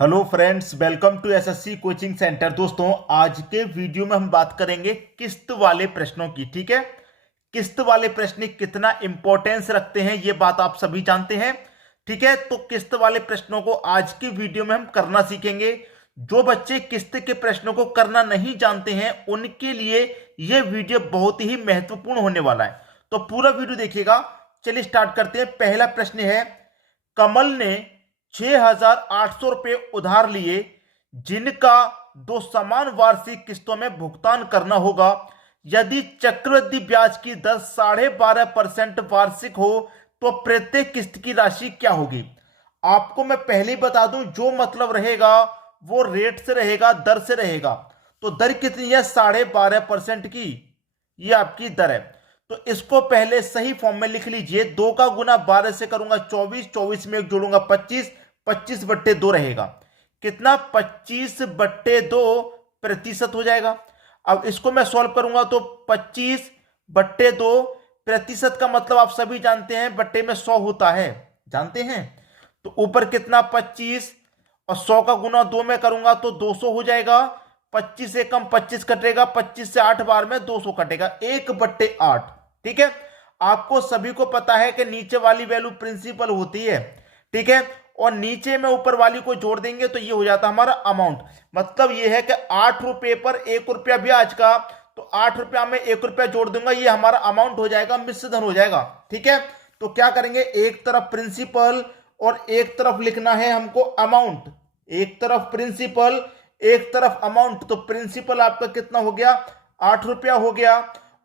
Hello friends, welcome to SSC coaching centre. दोस्तों, आज के वीडियो में हम बात करेंगे किस्त वाले प्रश्नों की। ठीक है, किस्त वाले प्रश्न कितना इंपॉर्टेंस रखते हैं ये बात आप सभी जानते हैं। ठीक है, तो किस्त वाले प्रश्नों को आज की वीडियो में हम करना सीखेंगे। जो बच्चे किस्त के प्रश्नों को करना नहीं जानते हैं उनके लिए यह वीडियो बहुत ही महत्वपूर्ण होने वाला है, तो पूरा वीडियो देखिएगा। चलिए स्टार्ट करते हैं। पहला प्रश्न है, कमल ने 6,800 रुपये उधार लिए जिनका दो समान वार्षिक किस्तों में भुगतान करना होगा। यदि चक्रवृद्धि ब्याज की दर 12.5% वार्षिक हो तो प्रत्येक किस्त की राशि क्या होगी। आपको मैं पहले ही बता दूं, जो मतलब रहेगा वो रेट से रहेगा, दर से रहेगा। तो दर कितनी है? 12.5% की ये आपकी दर है। तो इसको पहले सही फॉर्म में लिख लीजिए। 2 का गुना 12 से करूंगा 24, 24 में एक जोड़ूंगा 25, 25/2 रहेगा। कितना? 25/2% हो जाएगा। अब इसको मैं सॉल्व करूंगा तो 25/2% का मतलब आप सभी जानते हैं, बट्टे में 100 होता है, जानते हैं। तो ऊपर कितना? 25, और 100 का गुना 2 में करूंगा तो 200 हो जाएगा। 25 से कम 25 कटेगा, 25 से 8 बार में 200 कटेगा, 1/8। ठीक है, आपको सभी को पता है कि नीचे वाली वैल्यू प्रिंसिपल होती है। ठीक है, और नीचे में ऊपर वाली को जोड़ देंगे तो ये हो जाता है हमारा अमाउंट। मतलब ये है कि 8 रुपये पर 1 रुपया ब्याज का, तो 8 रुपया में 1 रुपया जोड़ दूंगा, ये हमारा अमाउंट हो जाएगा, मिश्र धन हो जाएगा। ठीक है, तो क्या करेंगे, एक तरफ प्रिंसिपल और एक तरफ लिखना है हमको अमाउंट। एक तरफ प्रिंसिपल, एक तरफ अमाउंट। तो प्रिंसिपल आपका कितना हो गया? 8 रुपया हो गया,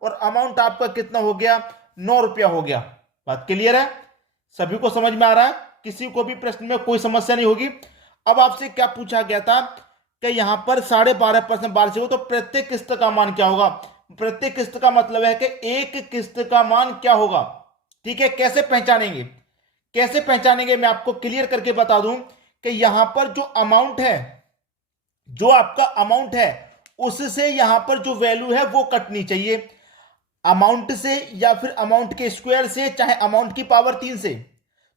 और अमाउंट आपका कितना हो गया? 9 रुपया हो गया। बात क्लियर है? सभी को समझ में आ रहा है? किसी को भी प्रश्न में कोई समस्या नहीं होगी। अब आपसे क्या पूछा गया था कि यहां पर 12.5% वार्षिक हो तो प्रत्येक किस्त का मान क्या होगा। प्रत्येक किस्त का मतलब है कि एक किस्त का मान क्या होगा। ठीक है, कैसे पहचानेंगे? कैसे पहचानेंगे मैं आपको क्लियर करके बता दूं कि यहां पर जो अमाउंट है, जो आपका अमाउंट है, उससे यहां पर जो वैल्यू है वो कटनी चाहिए। अमाउंट से या फिर अमाउंट के स्क्वायर से, चाहे अमाउंट की पावर 3 से।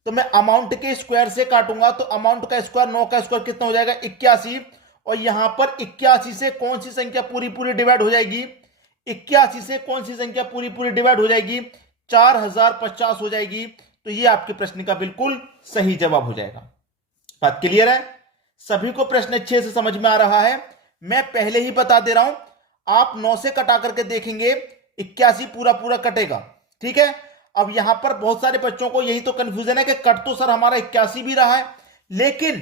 तो मैं अमाउंट के स्क्वायर से काटूंगा तो अमाउंट का स्क्वायर, 9 का स्क्वायर कितना हो जाएगा? 81। और यहां पर 81 से कौन सी संख्या पूरी पूरी डिवाइड हो जाएगी? 81 से कौन सी संख्या पूरी पूरी डिवाइड हो जाएगी? 4050 हो जाएगी। तो ये आपके प्रश्न का बिल्कुल सही जवाब हो जाएगा। बात क्लियर है? सभी को प्रश्न अच्छे से समझ में आ रहा है? मैं पहले ही बता दे रहा हूं, आप 9 से कटा करके देखेंगे 81 पूरा पूरा कटेगा। ठीक है, अब यहां पर बहुत सारे बच्चों को यही तो कंफ्यूजन है कि कट तो सर हमारा 81 भी रहा है, लेकिन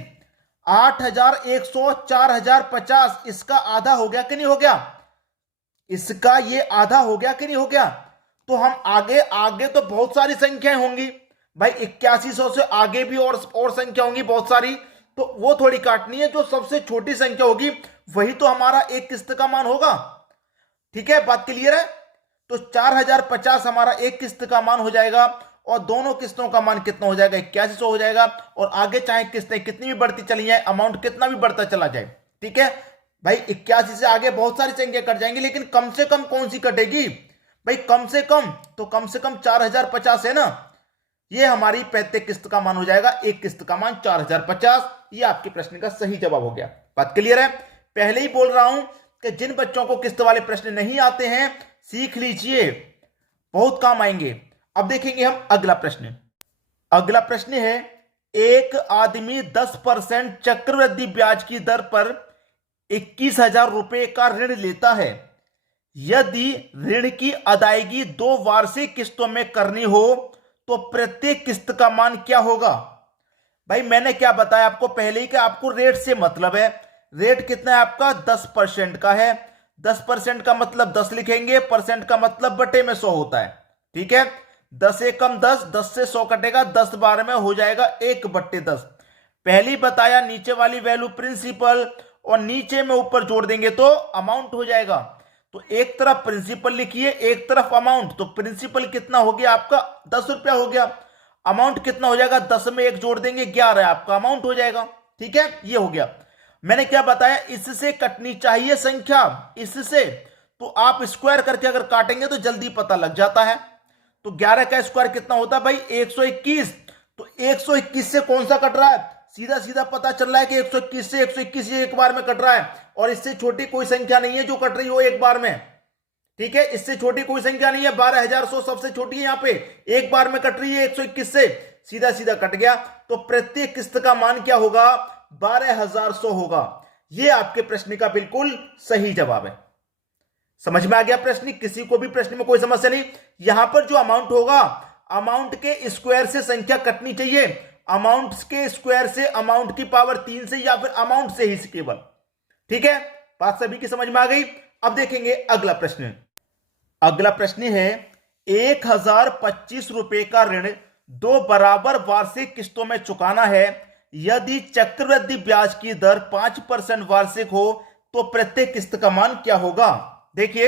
8100, 4050 इसका आधा हो गया कि नहीं हो गया? इसका ये आधा हो गया कि नहीं हो गया? तो हम आगे आगे तो बहुत सारी संख्याएं होंगी भाई, 8100 से आगे भी और संख्या होंगी बहुत सारी। तो वो थोड़ी काटनी है, जो सबसे छोटी संख्या होगी वही तो हमारा एक किस्त का मान होगा। ठीक है, बात क्लियर है? तो 4050 हमारा एक किस्त का मान हो जाएगा, और दोनों किस्तों का मान कितना हो जाएगा? 8100 हो जाएगा। और आगे चाहे किस्तें कितनी भी बढ़ती चली जाए, अमाउंट कितना भी बढ़ता चला जाए। ठीक है भाई, 81 से आगे बहुत सारी संख्या कट जाएंगी, लेकिन कम से कम कौन सी कटेगी भाई? कम से कम, तो कम से कम 4050 है ना। ये हमारी प्रत्येक किस्त का मान हो जाएगा, एक किस्त का मान 4050। ये आपके प्रश्न का सही जवाब हो गया। बात क्लियर है? पहले ही बोल रहा हूं कि जिन बच्चों को किस्त वाले प्रश्न नहीं आते हैं, सीख लीजिए, बहुत काम आएंगे। अब देखेंगे हम अगला प्रश्न। अगला प्रश्न है, एक आदमी 10% चक्रवृद्धि ब्याज की दर पर 21,000 रुपए का ऋण लेता है। यदि ऋण की अदायगी 2 वार्षिक किस्तों में करनी हो तो प्रत्येक किस्त का मान क्या होगा? भाई मैंने क्या बताया आपको पहले ही कि आपको रेट से मतलब है। रेट कितना है आपका? 10% का है। 10% का मतलब 10 लिखेंगे, परसेंट का मतलब बटे में 100 होता है। ठीक है, 10 से कम 10, 10 से 100 कटेगा, 10 बार में हो जाएगा 1/10। पहली बताया, नीचे वाली वैल्यू प्रिंसिपल और नीचे में ऊपर जोड़ देंगे तो अमाउंट हो जाएगा। तो एक तरफ प्रिंसिपल लिखिए, एक तरफ अमाउंट। तो प्रिंसिपल कितना हो गया आपका? 10 रुपया हो गया। अमाउंट कितना हो जाएगा? 10 में 1 जोड़ देंगे, 11 आपका अमाउंट हो जाएगा। ठीक है, ये हो गया। मैंने क्या बताया? इससे कटनी चाहिए संख्या, इससे। तो आप स्क्वायर करके अगर काटेंगे तो जल्दी पता लग जाता है। तो 11 का स्क्वायर कितना होता है भाई? 121। तो 121 से कौन सा कट रहा है? सीधा सीधा पता चल रहा है कि 121 से 121 ये एक बार में कट रहा है, और इससे छोटी कोई संख्या नहीं है जो कट रही हो एक बार में। ठीक है, इससे छोटी कोई संख्या नहीं है, 12,100 सबसे छोटी है, यहां पे एक बार में कट रही है 121 से, सीधा सीधा कट गया। तो प्रत्येक किस्त का मान क्या होगा? 12,100 होगा। यह आपके प्रश्न का बिल्कुल सही जवाब है। समझ में आ गया प्रश्न? किसी को भी प्रश्न में कोई समस्या नहीं। यहां पर जो अमाउंट होगा, अमाउंट के स्क्वायर से संख्या कटनी चाहिए, अमाउंट के स्क्वायर से, अमाउंट की पावर 3 से, या फिर अमाउंट से ही केवल। ठीक है, बात सभी की समझ में आ गई। अब देखेंगे अगला प्रश्न। अगला प्रश्न है 1,025 रुपए का ऋण 2 बराबर वार्षिक किस्तों में चुकाना है। यदि चक्रवृद्धि ब्याज की दर 5% वार्षिक हो तो प्रत्येक किस्त का मान क्या होगा? देखिए,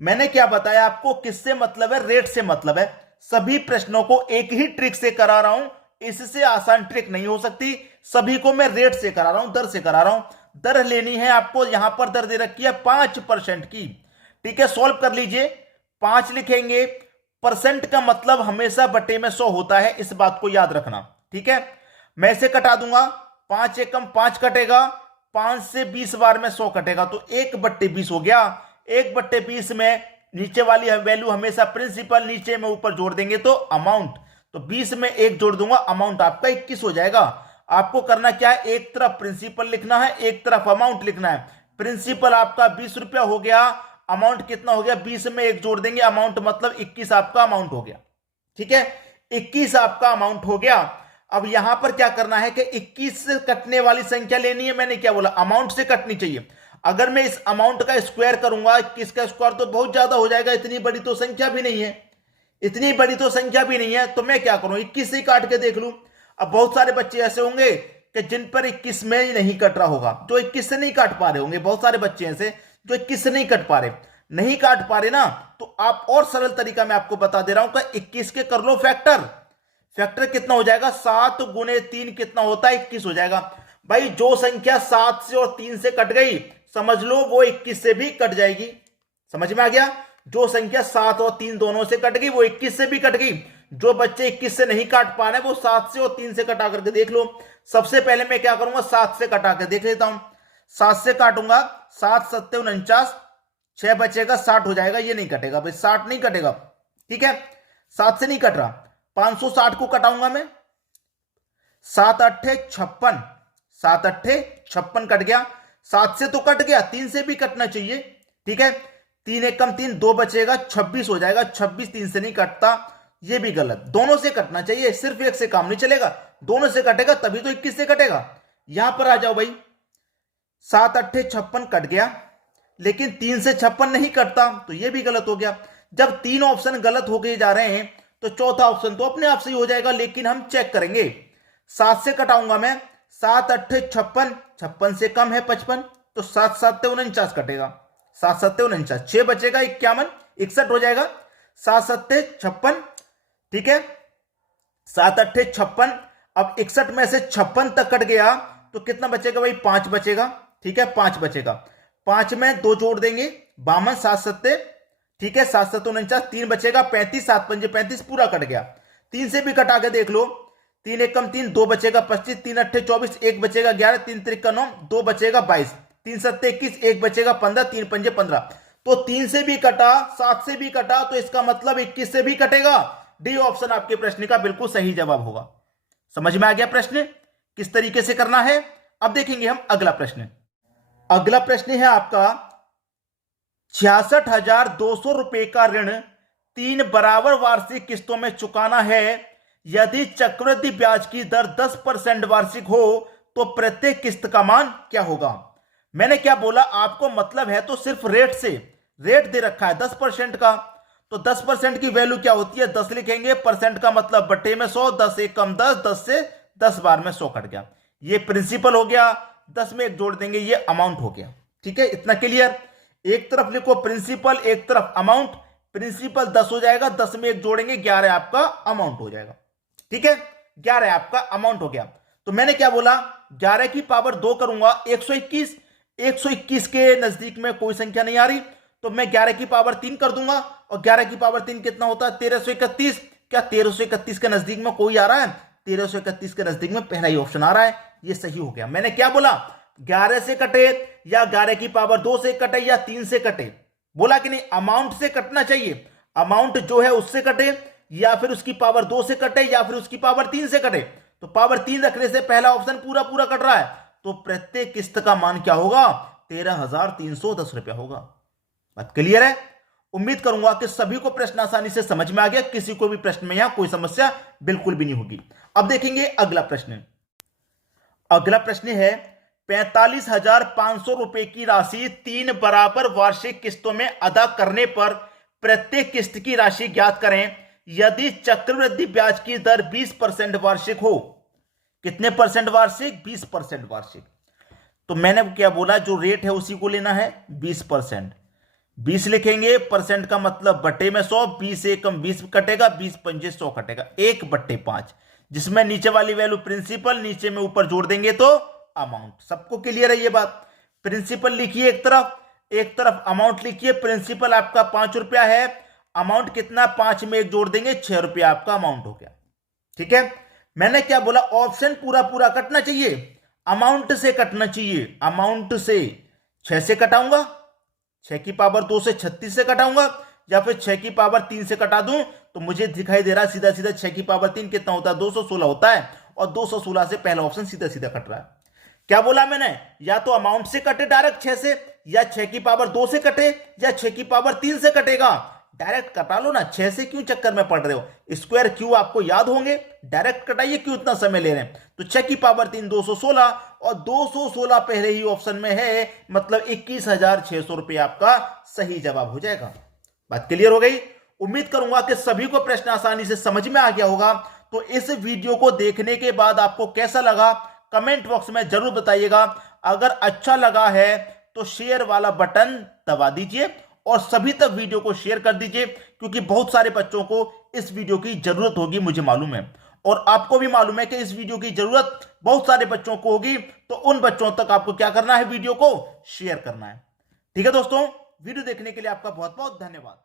मैंने क्या बताया आपको, किससे मतलब है? रेट से मतलब है। सभी प्रश्नों को एक ही ट्रिक से करा रहा हूं, इससे आसान ट्रिक नहीं हो सकती। सभी को मैं रेट से करा रहा हूं, दर से करा रहा हूं। दर लेनी है आपको, यहां पर दर दे रखी है 5% की। ठीक है, सॉल्व कर लीजिए। 5 लिखेंगे, परसेंट का मतलब हमेशा बटे में 100 होता है, इस बात को याद रखना। ठीक है, मैं इसे कटा दूंगा, 5 एकम 5 कटेगा, 5 से 20 बार में 100 कटेगा, तो 1/20 हो गया। 1/20 में नीचे वाली वैल्यू हमेशा प्रिंसिपल, नीचे में ऊपर जोड़ देंगे तो अमाउंट, तो 20 में 1 जोड़ दूंगा, अमाउंट आपका 21 हो जाएगा। आपको करना क्या है? एक तरफ प्रिंसिपल लिखना है, एक तरफ अमाउंट लिखना है। प्रिंसिपल आपका 20 रुपया हो गया, अमाउंट कितना हो गया? 20 में 1 जोड़ देंगे, अमाउंट मतलब 21 आपका अमाउंट हो गया। ठीक है, 21 आपका अमाउंट हो गया। अब यहां पर क्या करना है कि 21 से कटने वाली संख्या लेनी है। मैंने क्या बोला? अमाउंट से कटनी चाहिए। अगर मैं इस अमाउंट का स्क्वायर करूंगा, 21 का स्क्वायर तो बहुत ज्यादा हो जाएगा, इतनी बड़ी तो संख्या भी नहीं है, इतनी बड़ी तो संख्या भी नहीं है। तो मैं क्या करूं? 21 से ही काट के देख लूं। अब बहुत सारे बच्चे ऐसे होंगे कि जिन पर 21 में ही नहीं कट रहा होगा, जो 21 से नहीं काट पा रहे होंगे। बहुत सारे बच्चे ऐसे जो 21 से नहीं कट पा रहे, नहीं काट पा रहे ना, तो आप और सरल तरीका मैं आपको बता दे रहा हूं कि 21 के कर लो फैक्टर। फैक्टर कितना हो जाएगा? 7 गुने 3 कितना होता है? 21 हो जाएगा। भाई जो संख्या 7 से और 3 से कट गई, समझ लो वो 21 से भी कट जाएगी। समझ में आ गया? जो संख्या 7 और 3 दोनों से कट गई, वो 21 से भी कट गई। जो बच्चे 21 से नहीं काट पा रहे, वो 7 से और 3 से कटा करके देख लो। सबसे पहले मैं क्या करूंगा? 7 से कटा के देख लेता हूं। 7 से काटूंगा, 7 7 49, 6 बचेगा, 60 हो जाएगा। ये नहीं कटेगा भाई, 60 नहीं कटेगा। ठीक है, 7 से नहीं कट रहा। 560 को कटाऊंगा मैं, 7 8 56, 7 8 56 कट गया। 7 से तो कट गया, 3 से भी कटना चाहिए। ठीक है, 3 1 कम 3, 2 बचेगा, 26 हो जाएगा। 26 3 से नहीं कटता, ये भी गलत। दोनों से कटना चाहिए, सिर्फ एक से काम नहीं चलेगा, दोनों से कटेगा तभी तो 21 से कटेगा। यहां पर आ जाओ भाई, 7 8 56 कट गया, लेकिन 3 से 56 नहीं कटता, तो ये भी गलत हो गया। जब 3 ऑप्शन गलत हो गए जा रहे हैं, तो चौथा ऑप्शन तो अपने आप से ही हो जाएगा, लेकिन हम चेक करेंगे। 7 से कटाऊंगा मैं, 7 8 56, 56 से कम है 55, तो 7 7 49 कटेगा, 7 7 49, 6 बचेगा 51, 61 हो जाएगा। 7 7 56, ठीक है, 7 8 56। अब 61 में से 56 तक कट गया, तो कितना बचेगा भाई? 5 बचेगा। ठीक है, 5 बचेगा। 5 में 2 जोड़ देंगे, 52, 7 7, ठीक है, 7 7 49, 3 बचेगा, 35, 7 5 35, पूरा कट गया। 3 से भी कटा के देख लो, 3 1 कम 3, 2 बचेगा 25, 3 8 24, 1 बचेगा 11, 3 3 9, 2 बचेगा 22, 3 7 21, 1 बचेगा 15, 3 5 15। तो 3 से भी कटा, 7 से भी कटा, तो इसका मतलब 21 से भी कटेगा। डी ऑप्शन आपके प्रश्न का बिल्कुल सही जवाब होगा। समझ में आ गया प्रश्न किस तरीके से करना है? अब देखेंगे हम अगला प्रश्न। अगला प्रश्न है आपका 66,200 रुपए का ऋण 3 बराबर वार्षिक किस्तों में चुकाना है। यदि चक्रवृद्धि ब्याज की दर 10% वार्षिक हो तो प्रत्येक किस्त का मान क्या होगा? मैंने क्या बोला आपको? मतलब है तो सिर्फ रेट से, रेट दे रखा है 10% का, तो 10% की वैल्यू क्या होती है? 10 लिखेंगे, परसेंट का मतलब बट्टे में 100, 10 1 कम 10, 10 से 10 बार में 100 कट गया। ये प्रिंसिपल हो गया, 10 में 1 जोड़ देंगे, ये अमाउंट हो गया। ठीक है, इतना क्लियर? एक तरफ लिखो प्रिंसिपल, एक तरफ अमाउंट। प्रिंसिपल 10 हो जाएगा, 10 में 1 जोड़ेंगे, 11 आपका अमाउंट हो जाएगा। ठीक है, 11 आपका अमाउंट हो गया। तो मैंने क्या बोला? 11 की पावर 2 करूंगा, 121। 121 के नजदीक में कोई संख्या नहीं आ रही, तो मैं 11 की पावर 3 कर दूंगा, और 11 की पावर 3 कितना होता है? 1331। क्या 1331 के नजदीक में कोई आ रहा है? 1331 के नजदीक में पहला ही ऑप्शन आ रहा है, ये सही हो गया। मैंने क्या बोला, 11 से कटे या 11 की पावर 2 से कटे या 3 से कटे, बोला कि नहीं, अमाउंट से कटना चाहिए। अमाउंट जो है उससे कटे या फिर उसकी पावर 2 से कटे या फिर उसकी पावर 3 से कटे। तो पावर 3 रखने से पहला ऑप्शन पूरा पूरा कट रहा है, तो प्रत्येक किस्त का मान क्या होगा, 13,310 रुपया होगा। बात क्लियर है? उम्मीद करूंगा कि सभी को प्रश्न आसानी से समझ में आ गया, किसी को भी प्रश्न में यहां कोई समस्या बिल्कुल भी नहीं होगी। अब देखेंगे अगला प्रश्न। अगला प्रश्न है 45,500 रुपए की राशि 3 बराबर वार्षिक किस्तों में अदा करने पर प्रत्येक किस्त की राशि ज्ञात करें यदि चक्रवृद्धि ब्याज की दर 20% वार्षिक हो। कितने परसेंट वार्षिक? 20% वार्षिक। तो मैंने क्या बोला, जो रेट है उसी को लेना है, 20%। 20 लिखेंगे, परसेंट का मतलब बटे में 100, 20 एकम 20 कटेगा, 20 पंजे 100 कटेगा, 1/5, जिसमें नीचे वाली वैल्यू प्रिंसिपल, नीचे में ऊपर जोड़ देंगे तो अमाउंट। सबको क्लियर है ये बात? प्रिंसिपल लिखिए एक तरफ अमाउंट लिखिए। प्रिंसिपल आपका 5 रुपया है, अमाउंट कितना, 5 में 1 जोड़ देंगे, 6 रुपया आपका अमाउंट हो गया। ठीक है, मैंने क्या बोला, ऑप्शन पूरा पूरा कटना चाहिए, अमाउंट से कटना चाहिए। अमाउंट से 6 से कटाऊंगा, 6 की पावर 2 से 36 से कटाऊंगा, या फिर 6 की पावर 3 से कटा दूं, तो मुझे दिखाई दे रहा है सीधा सीधा 6 की पावर 3 कितना होता है, 216 होता है, और 216 से पहला ऑप्शन सीधा सीधा कट रहा है। क्या बोला मैंने, या तो अमाउंट से कटे डायरेक्ट 6 से, या 6 की पावर 2 से कटे, या 6 की पावर 3 से कटेगा। डायरेक्ट कटा लो ना, 6 से क्यों चक्कर में पड़ रहे हो, स्क्वायर क्यों आपको याद होंगे, डायरेक्ट कटाइए, क्यों इतना समय ले रहे हैं। तो 6 की पावर 3 216, और 216 पहले ही ऑप्शन में है, मतलब 21,600 रुपये आपका सही जवाब हो जाएगा। बात क्लियर हो गई? उम्मीद करूंगा कि सभी को प्रश्न आसानी से समझ में आ गया होगा। तो इस वीडियो को देखने के बाद आपको कैसा लगा कमेंट बॉक्स में जरूर बताइएगा। अगर अच्छा लगा है तो शेयर वाला बटन दबा दीजिए और सभी तक वीडियो को शेयर कर दीजिए, क्योंकि बहुत सारे बच्चों को इस वीडियो की जरूरत होगी, मुझे मालूम है, और आपको भी मालूम है कि इस वीडियो की जरूरत बहुत सारे बच्चों को होगी। तो उन बच्चों तक आपको क्या करना है, वीडियो को शेयर करना है। ठीक है दोस्तों, वीडियो देखने के लिए आपका बहुत बहुत धन्यवाद।